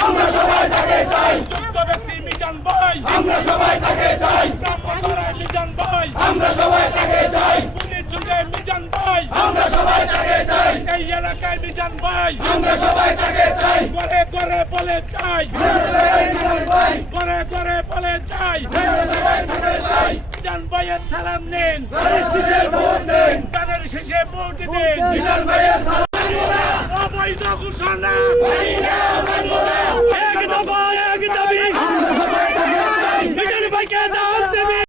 আমরা সবাই তাকে চাই। আমরা সবাই তাকে চাই প্রাপ্যকরায় মিজান ভাই আমরা সবাই তাকে চাই পুলিশ মিজান আমরা সবাই তাকে চাই। এই এলাকায় মিজান ভাই আমরা সবাই তাকে চাই। করে করে বলে চাই। করে করে বলে চাই। চাই। মিজান ভাইয়ের সালাম নিন। ধানের শীষে ভোট দেন। গানের শেষে ভোট দিন। বিধান ভাইয়ের সালাম অবৈধ ঘোষণা।